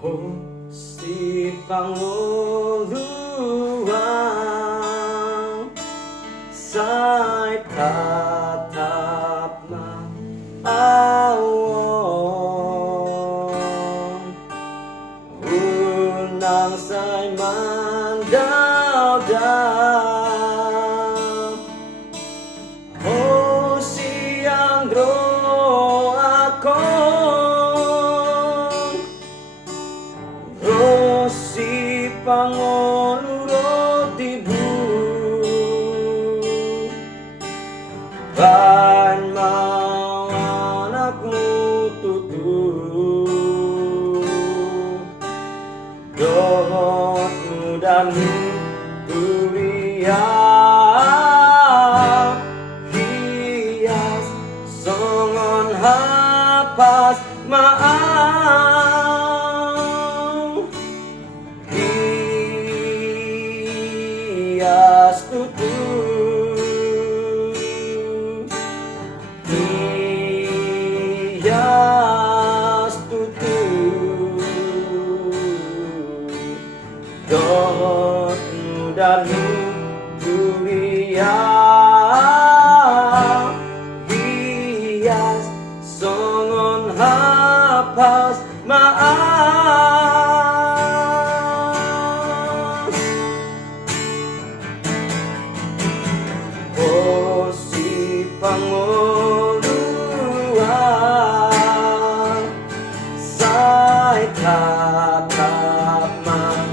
Oh, si Panguluang sa'y tatap na awon, unang sa'y mandaldal. Oh, siyang dro ako, si Pangulo Rotibu, kan mau anakmu tutu, dohot mudamu kuliah, hias songon hapas maaf. Hias tutu, hias tutu, dohot mudamu kuliah, hias songon hapas maaf. Oh, si Panguluang sa'y tatap maawon,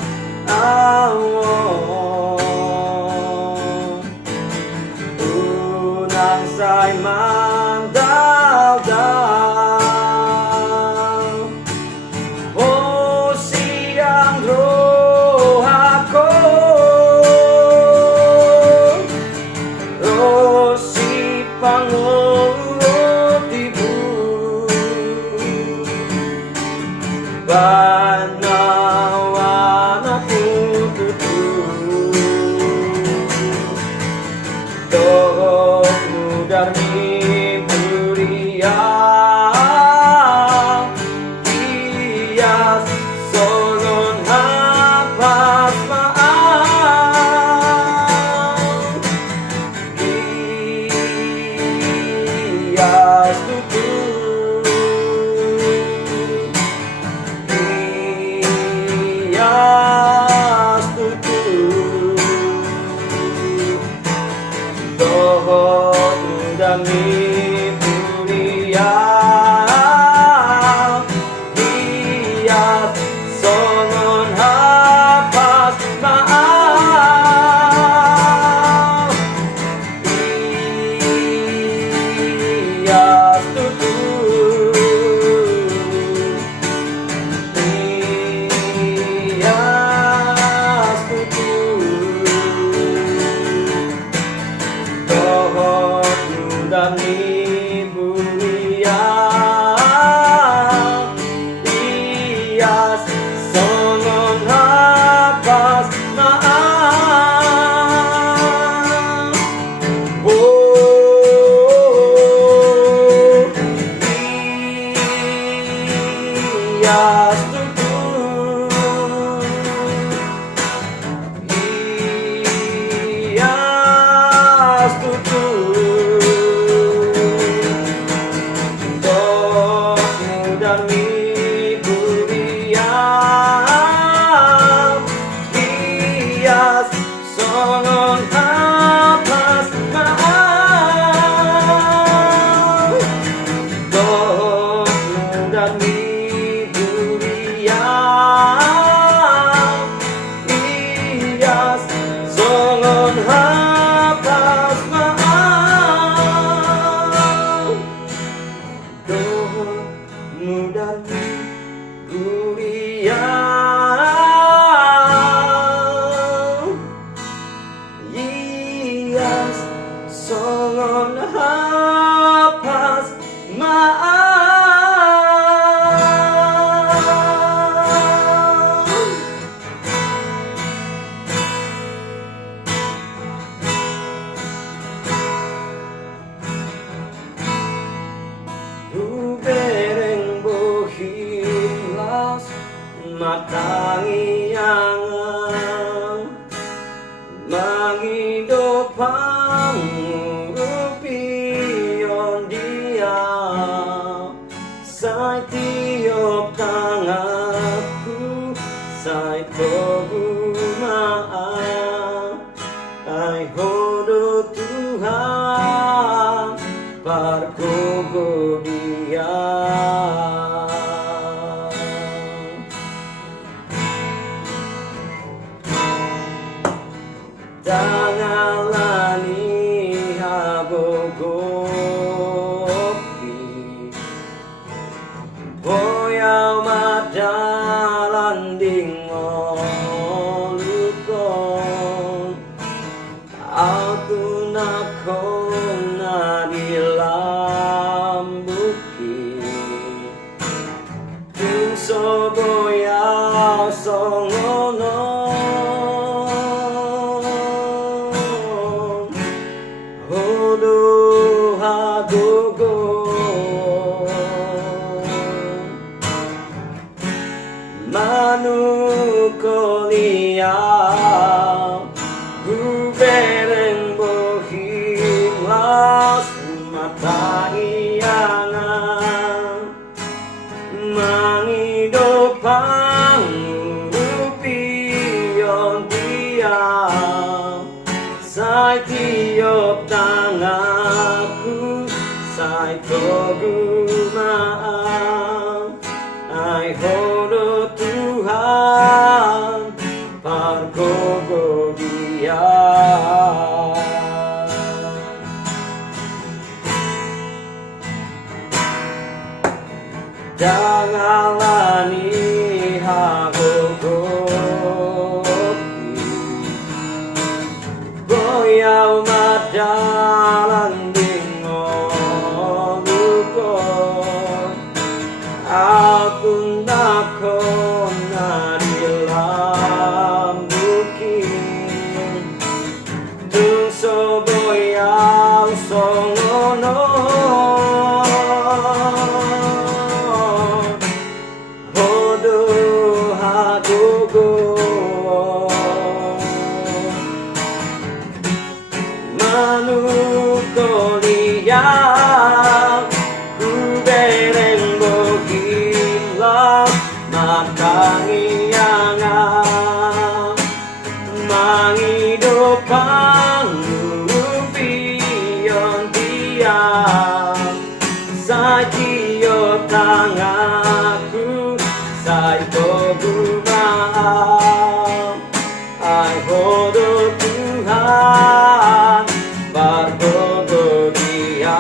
unang sa'y mandaldal. Oh, siyang dro ako, si Pangulo Rotibu, banawan aku tutu, dohot mudarmi kuliah, hias songon hapas maaf. Hias tutu, hias tutu, dohot mudami kuliah, hias songon hapas maaf. Hias tutu, hias tutu, dohot mudami kuliah, hias songon hapas maaf. Oh, hias tutu, hias tutu, dohot mudami kuliah, hias songon hapas maaf. Dohot mudami kuliah. matangiangan mangidopang rupion dia sai tiop tangaku sai pogumaan ai hodo Tuhan pargogo dia tangalani hagogopi boyau madalan dingolukon aku nakon nadilambuki tunso boyau songono manukolia gubereng bohilas matangiangan mangidopang rupion dia sai tiop tangaku sai pogumaan ai hodo Tuhan pargogo dia dangalani hagogopi boyau madalan dingolukon aku nakon nadilambukin tunso boyau songono hodo hagogo manukolia kubereng bogilang matangiangan mangidopang rupion dia sai tiop tangaku sai pogumaan ai hodo Tuhan pargogo dia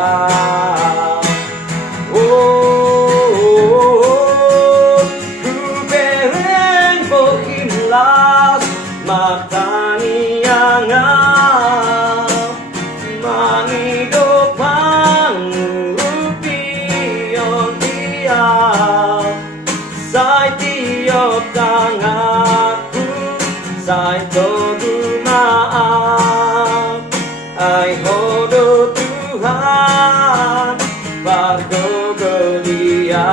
matangiangan mangidopang rupion dia sai tiop tangaku sai pogumaan ai hodo Tuhan pargogo dia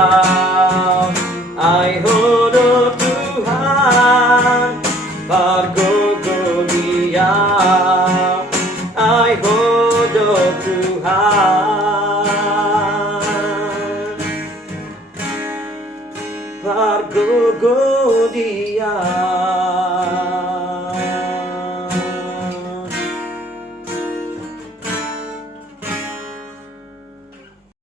ai hodo Tuhan pargogo dia ai hodo Tuhan pargogo dia